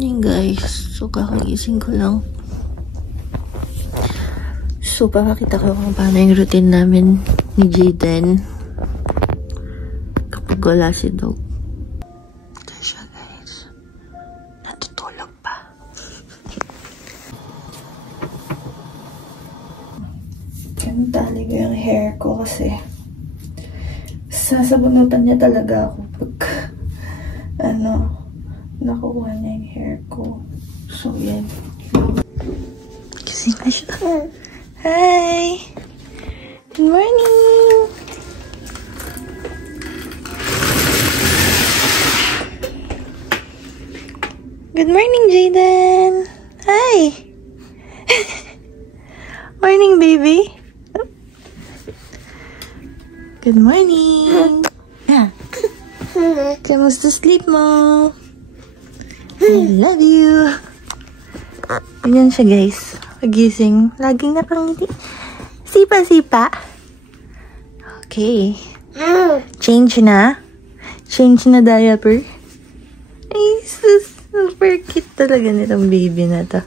morning guys. So kakagising ko lang. So papakita ko kung paano yung routine namin ni Jayden kapag wala si Dog. Ito siya guys. Natutulog pa. Kantali ko yung hair ko kasi sasabunutan niya talaga ako pag nakuha niya yung hair ko. So, yan. Gising na siya. Hi! Good morning! Good morning, Jayden! Hi! Morning, baby! Good morning! Kamusta sleep mo? I love you. Ganyan siya guys. Pagising. Laging nakangiti. Sipa-sipa. Okay. Change na. Change na diaper. Ay, super cute talaga nitong baby na to.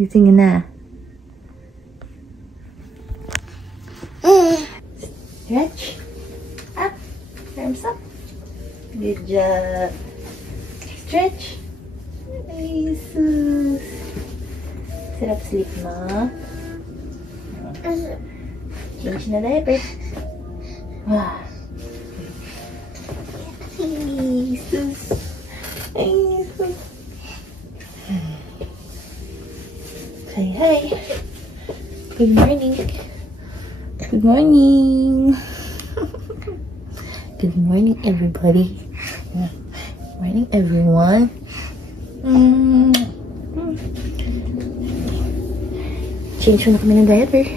Gising na. Stretch. Up. Arms up. Good job. Stretch. Ay, sus. Sarap sleep mo. Change na diaper. Wow. Ay, sus. Ay, sus. Say hi. Good morning. Good morning. Good morning, everybody. Good morning, everyone. Change na kami ng diaper.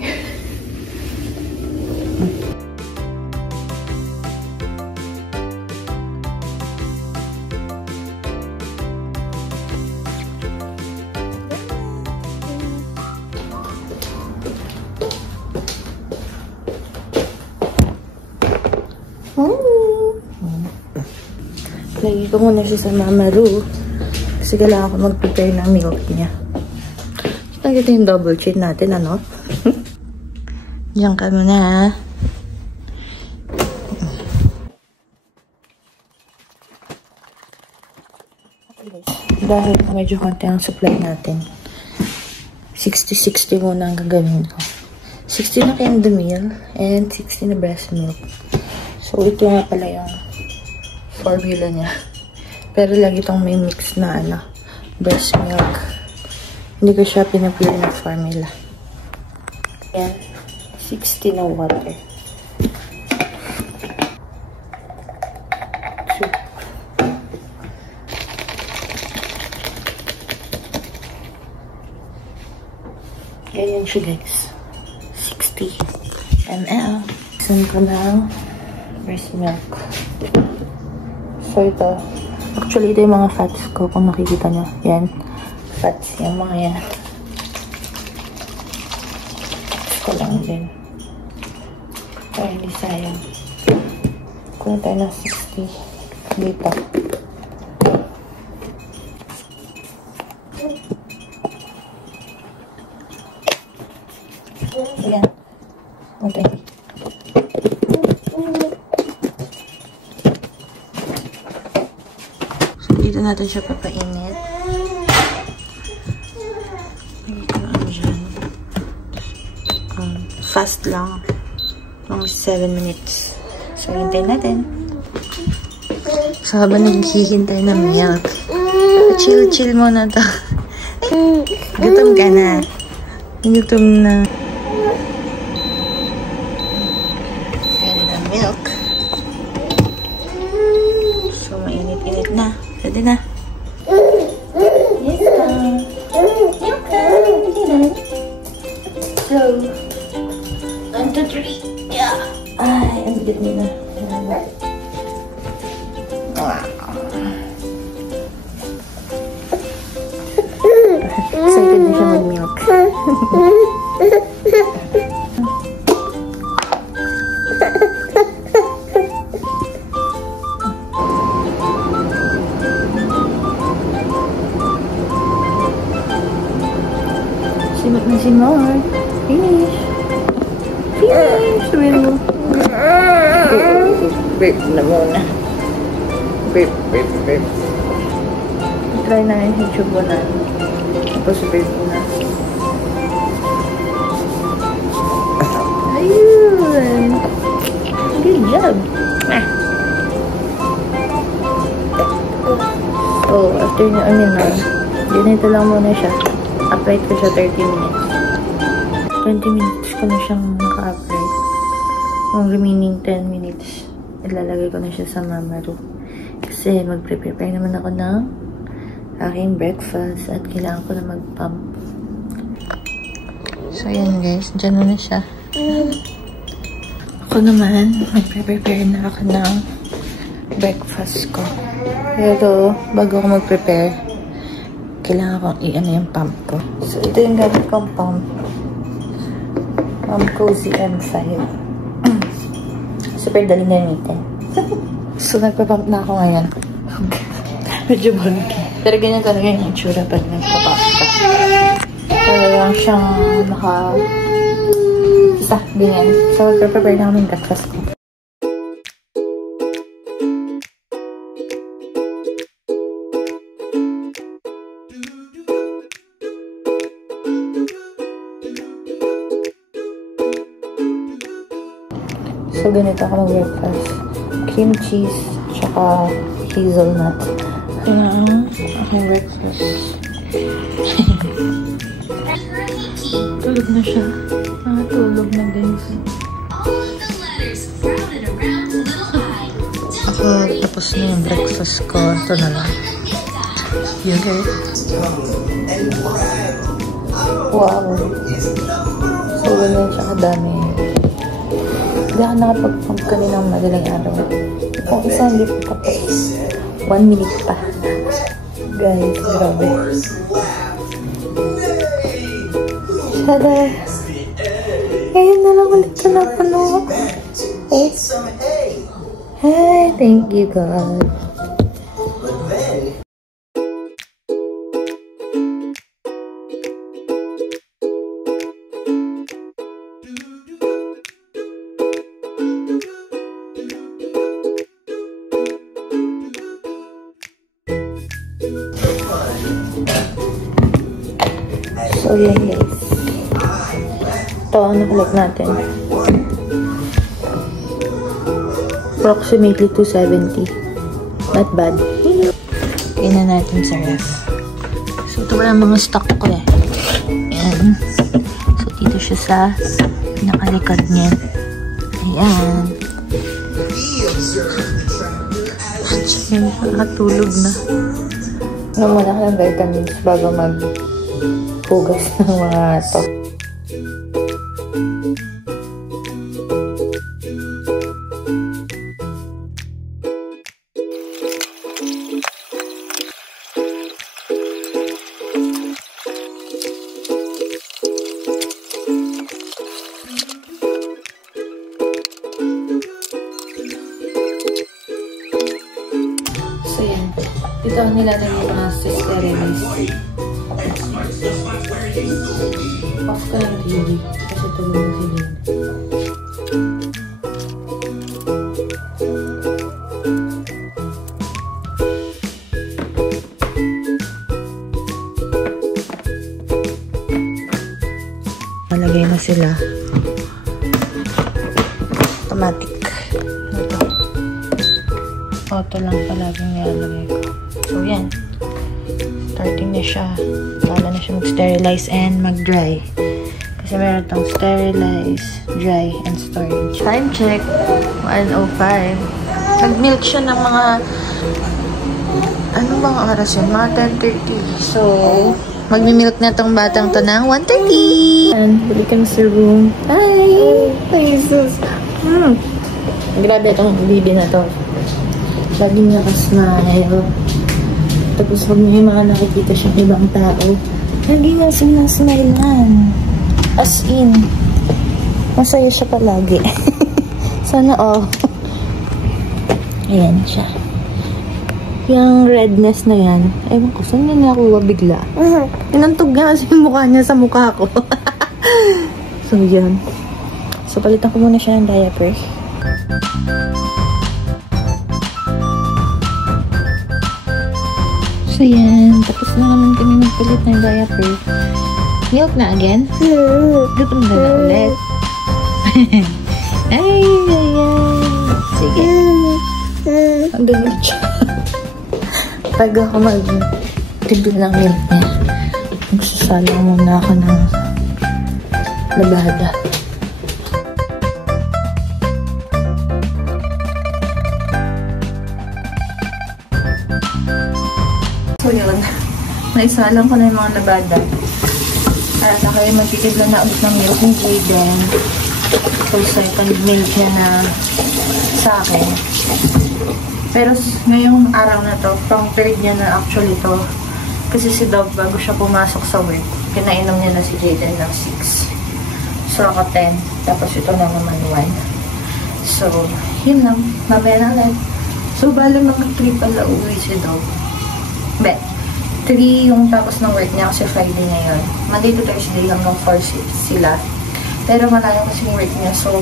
Lagi ko muna siya sa Mama Ru. Kasi kailangan ko mag-prepare ng milk niya. Ito yung double chin natin, ano? Diyan ka muna. Dahil medyo konti ang supply natin. 60-60 muna ang gagawin ko. 60 na candy meal and 60 na breast milk. So, ito nga pala yung formula niya. Pero lagi itong may mix na breast milk. Hindi ko siya pinapure na formula. Yan. 60 na water. Ganyan siya guys. 60 ml. Isan ko ng breast milk. So ito. Actually ito yung mga fats ko. Kung nakikita nyo. Yan. Fats. Yung mga yan. Ko lang din. Para hindi sayang. Kuha tayo ng 60 dito. Ayan. Okay. So, dito natin siya papainit. Fast lang. Mga 7 minutes. So, hintayin natin. So, habang naghihintay ng milk, chill muna to. Gutom ka na. Gutom na. Ayan na milk. So, mainit-init na. Pwede na. Yes, ka. Milk ka. So, 1, 2, 3. Yeah. Ay, ang bigat nila. Wow. Excited na siya mag-milk. more. Finish. Finish. Sabihin mo. Burp na muna. Burp. Try na yung YouTube mo na. Tapos burp na. Ayun. Good job. So, after na ganito lang muna siya. Apply ko siya 30 minutes. 20 minutes ko na siyang naka-apply. Ang remaining 10 minutes, ilalagay ko na siya sa Mamaru. Kasi mag-prepare naman ako ng aking breakfast at kailangan ko na mag-pump. So, yan guys. Diyan na siya. Ako naman, mag-prepare na ako ng breakfast ko. Pero, bago ako mag-prepare, kailangan kong i-ano yung pump ko. So, ito yung gamit kong pump. Cozy M5. Super dali na gamitin. So, nagpa-pump na ako ngayon. Medyo bulky. Pero ganyan talaga yung itsura pag nagpa-pump ka. Talagang siyang isa, ganyan. So, magpa-prepare na kami yung breakfast ko. So, ganito ako mag-breakfast. Cream cheese, tsaka hazelnut. Ito na ang aking breakfast. Tulog na siya. Tulog na guys. Ako, tapos na yung breakfast ko. Ito na lang. You guys. Wow. So, ganyan siya kadami. Hindi ako nakapag-pump kanina ng madaling araw. Kung isa, hindi pa tapos. 1 minute pa. Guys, grabe. Sada. Ngayon na lang ulit ka na pano. Hey, thank you God. So, yan guys. Ito ang nakalap natin. Approximately 270. Not bad. Tingnan na natin sa ref. So, ito pala mga stock ko eh. Ayan. So, dito siya sa nakalikod niya. Ayan. Ayan, nakatulog na. Naman ako ng vitamins bago mag-hugas ng mga to. So yan, dito ang nilalagay yung mga sterilize. Off ko lang TV kasi tulog na si Lynn. Malagay na sila. Automatic. Ito. Auto lang palaging nilalagay ko. So yan. Starting na siya. Paano na siya mag-sterilize and mag-dry. Kasi meron itong sterilize, dry, and storage. Time check. 1:05. Nag-milk siya ng mga ano bang oras yun? Mga 10:30. So, magmi-milk na tong batang to ng 1:30. And balik kami sa room. Hi! Jesus! Grabe itong baby na to. Laging nakasmile. Tapos pag may mga nakikita siyang ibang tao, laging sinasmile nan. As in, masaya siya palagi. Sana all. Ayan siya. Yung redness na yan, ewan ko, saan niya nakuha bigla? Inantog nga kasi yung mukha niya sa mukha ko. So, yun. So, palitan ko muna siya ng diaper. So, yan. Tapos na naman kami magpalit ng diaper. Milk na again? Gutom ka na ulit. Ay, ayan. Sige. Ang gamit siya. Pag ako mag-tibig ng milk niya, magsasalang muna ako ng labada. So yun, naisalang ko na yung mga labada. Para sa kayo magtitibla na ulit ng milk ni Jaden. So second milk niya na sa akin. Pero ngayong araw na to, pang third niya na actually to. Kasi si Dog bago siya pumasok sa work, pinainom niya na si Jaden ng 6. So ako 10. Tapos ito na naman 1. So, yun lang. Mamaya na lang. So, bala mag-3 pala uwi si Dog. 3 yung tapos ng work niya kasi Friday ngayon. Monday to Thursday hanggang 4 sila. Pero malayo kasi yung work niya. So,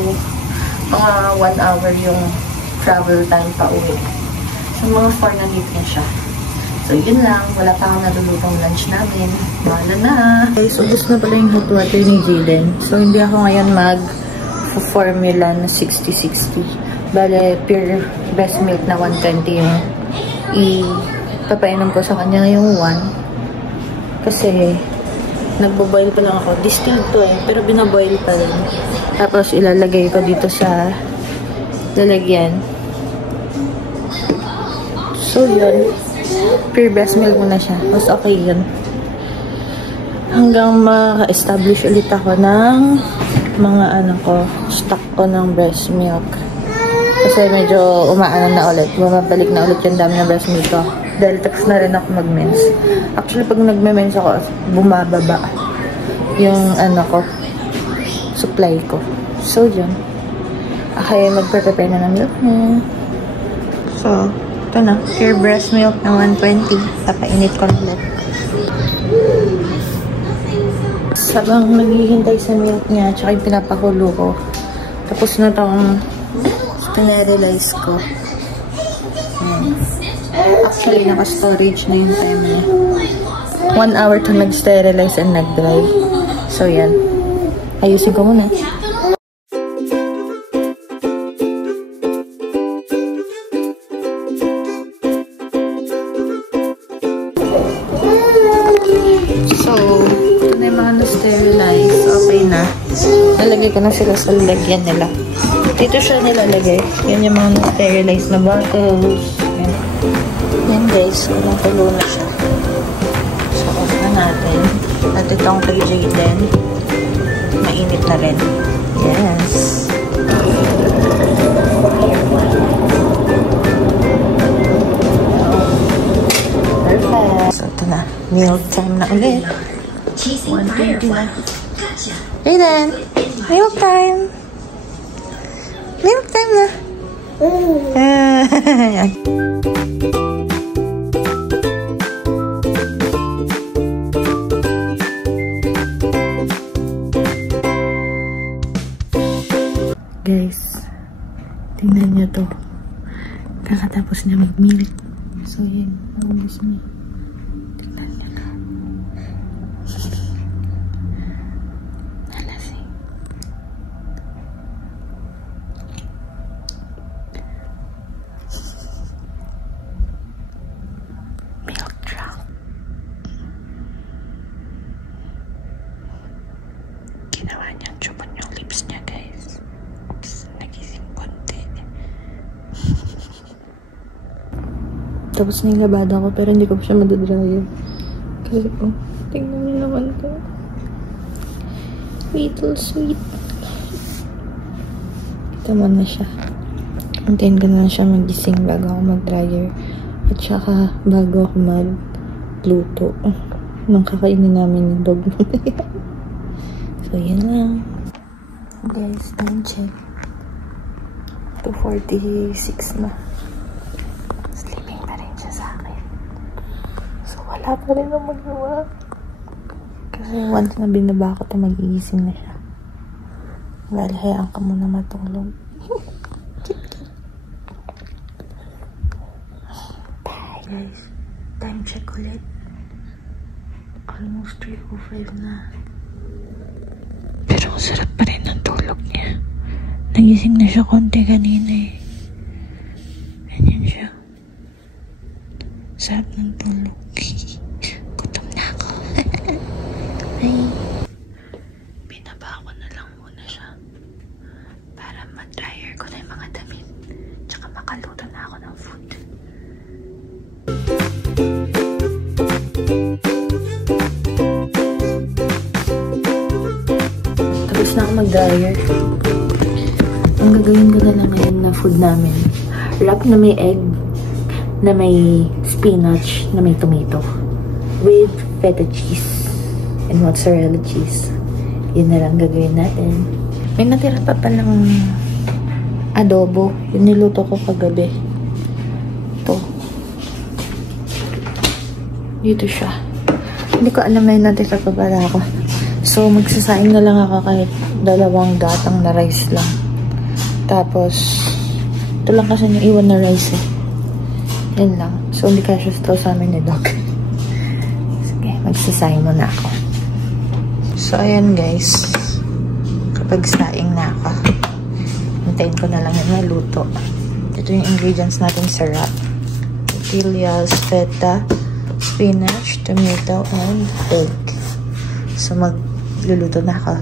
mga 1 hour yung travel time pa uwi. So, mga 4 nandito na siya. So, yun lang. Wala pa akong nalulutong lunch namin. Bahala na. Okay, so, ubos na pala yung hot water ni Jaden. So, hindi ako ngayon mag-formula na 60-60. Bale, pure breast milk na 120 yung papainom ko sa kanya ngayong 1. Kasi, nagbo-boil pa lang ako. Distilled to pero binaboil pa rin. Tapos, ilalagay ko dito sa lalagyan. So, yun. Pure breast milk muna siya. Mas okay yun. Hanggang maka-establish ulit ako ng mga stock ko ng breast milk. Kasi medyo umaano na ulit. Bumabalik na ulit yung dami ng breast milk ko. Dahil tapos na rin ako mag-mens. Actually, pag nagme-mens ako, bumababa yung supply ko. So, yun. Okay, mag-prepare na ng milk na. So, ito na. Pure breast milk na 120. Papainit ko ulit. Sabang naghihintay sa milk niya, tsaka yung pinapakulo ko. Tapos na itong sterilize ko. Actually, naka-storage na yung time niya. 1 hour to nag-sterilize and nag-dry. So, yan. Ayusin ko muna. So, ito na yung mga na-sterilize. Okay na. Nalagay ko na sila sa lalagyan nila. Dito siya nilalagay. Yan yung mga na-sterilize na bottles. Yan guys, nakulo na siya. So, off na natin. At itong kay Jaden, mainit na rin. Yes. Perfect. So, ito na. Milk time na ulit. 1:20 na. Jaden, milk time. Milk time na. Yan. Guys, tingnan niyo to. Kakatapos niya mag-milk. So, yan. Naubos niya. Tingnan niyo na. Nalasing. Milk drunk. Ginawa niya. Chupon yung lips niya, guys. Nagising konti. Tapos na yung labada ko, pero hindi ko pa siya madadry. Kasi tingnan niyo naman to. Little sweet. Ito mo na siya. Antayin ko na siya magising bago ako mag-dryer. At saka bago ako magluto. Nung kakainin namin yung dog. So, yan lang. Guys, time check. 2:46 na. Sleeping pa rin siya sa akin. So, wala pa rin ang magawa. Kasi Once na binaba ko ito, mag-iising na siya. Well, hayaan ka muna matulog. Bye, guys. Time check ulit. Almost 3:05 na. Pero ang sarap pa rin ng tulog niya. Nagising na siya konti kanina eh. Ganyan siya. Sarap ng tulog. Gutom na ako. Ay. Binaba ko na lang muna siya. Para ma-dryer ko na yung mga damit. Tsaka makaluto na ako ng food. Tapos na ako mag-dryer. Ang gagawin ko na lang ngayon na food namin. Wrap na may egg, na may spinach, na may tomato. With feta cheese and mozzarella cheese. Yun na lang gagawin natin. May natira pa palang adobo. Yun niluto ko kagabi. Ito. Dito siya. Hindi ko alam na yun natira pa pala ako. So, magsasaing na lang ako kahit 2 gatang na rice lang. Tapos, ito lang kasi yung iwan na rice eh. Yan lang. So, hindi kasya sa amin ni Doc. Sige, magsasaing muna ako. So, ayan guys. Kapag saing na ako, hintayin ko na lang yung maluto. Ito yung ingredients natin sa wrap. Tortillas, feta, spinach, tomato, and egg. So, magluluto na ako.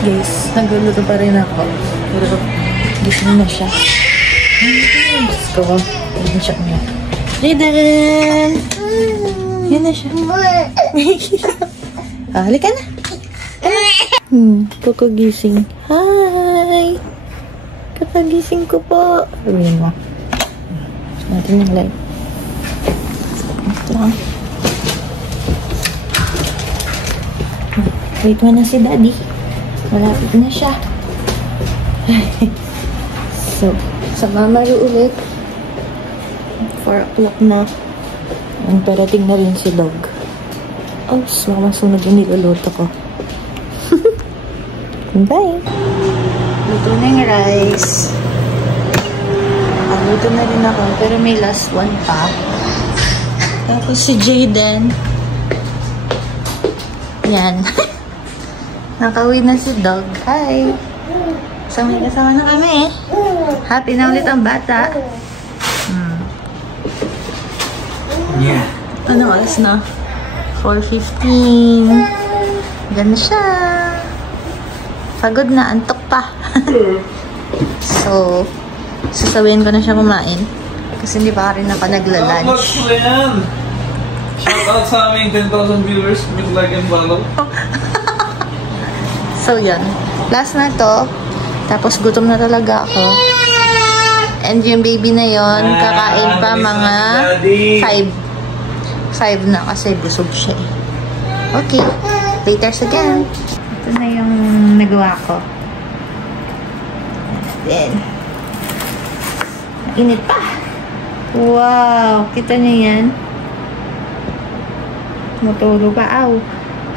Guys, nagluluto pa rin ako. Pero, gising na siya. Diyos ko. Yan siya niya. Jaden! Yan na siya. Halika na. Kakagising. Hi! Kakagising ko po. Sabihin mo. Natin yung light. Ito lang. Wait mo na si Daddy. Malapit na siya. So, sa mamalo ulit. 4 o'clock na. Ang parating na rin si Dog. Oh, mamasunod yung niluluto ko. Bye! Luto na yung rice. Luto na rin ako. Pero may last one pa. Tapos si Jaden. Yan. Nakauwi na si Dog. Hi! So, may kasama na kami eh. Happy na ulit ang bata. Yeah. Ano oras na? 4:15. Ganda siya. Pagod na. Antok pa. So, sasabihin ko na siya kumain. Kasi hindi pa rin ako nagla-lunch. Shout out sa aming 10,000 viewers. Please like and follow. So, yun. Last na to. Tapos, gutom na talaga ako. And yung baby na yon kakain pa mga 5 na kasi busog siya eh. Okay. Later again. Ito na yung nagawa ko. Then, init pa. Wow! Kita niyo yan? Matulog pa. Ow!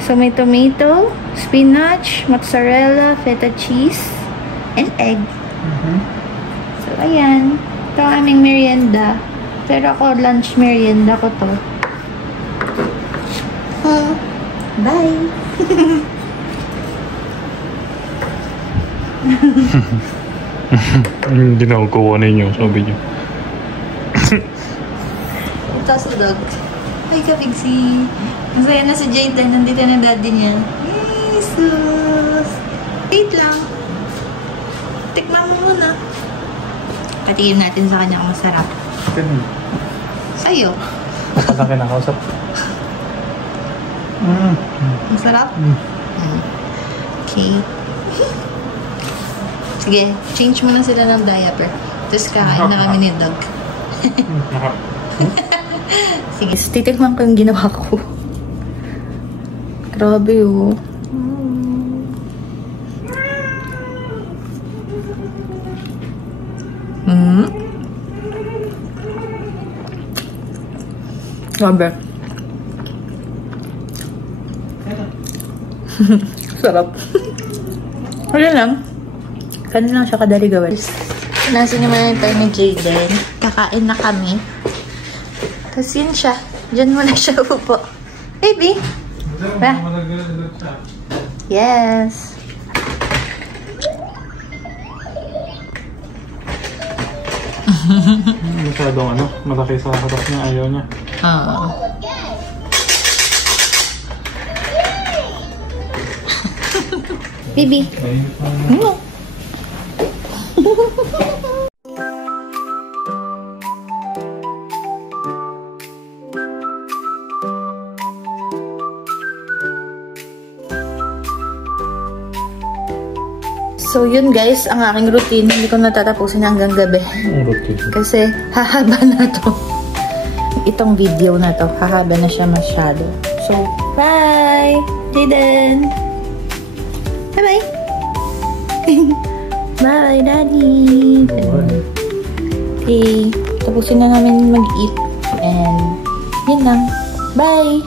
So, may tomato, spinach, mozzarella, feta cheese, and egg. So, ayan. Ito ang aming merienda. Pero ako, lunch merienda ko to. Bye! Hindi na ako kuha ninyo, sabi niyo. Ito si Dog. Ay, kapigsi. Masaya na si Jaden. Nandito na daddy niya. Jesus! Wait lang. Tikman mo muna. Patingin natin sa kanya kung masarap. Sa'yo. Saan kinakausap? Masarap? Okay. Sige, change mo na sila ng diaper. Tapos kakain na kami ni Doug. Sige, so titikman ko yung ginawa ko. Grabe oh. Grabe. Sarap. Wala lang. Ganun lang siya kadali gawin. Nasa naman tayo ni Jaden. Kakain na kami. Tapos yun siya. Diyan muna siya upo. Baby! Ba? Yes! Masyadong malaki sa harap niya. Ayaw niya. Oo. Baby! So, yun guys, ang aking routine. Hindi ko natatapusin hanggang gabi. Kasi, hahaba na to. Itong video na to, hahaba na siya masyado. So, bye! Jaden! Bye-bye! Bye, Daddy! Okay, tapusin na namin mag-eat. And, yun lang. Bye!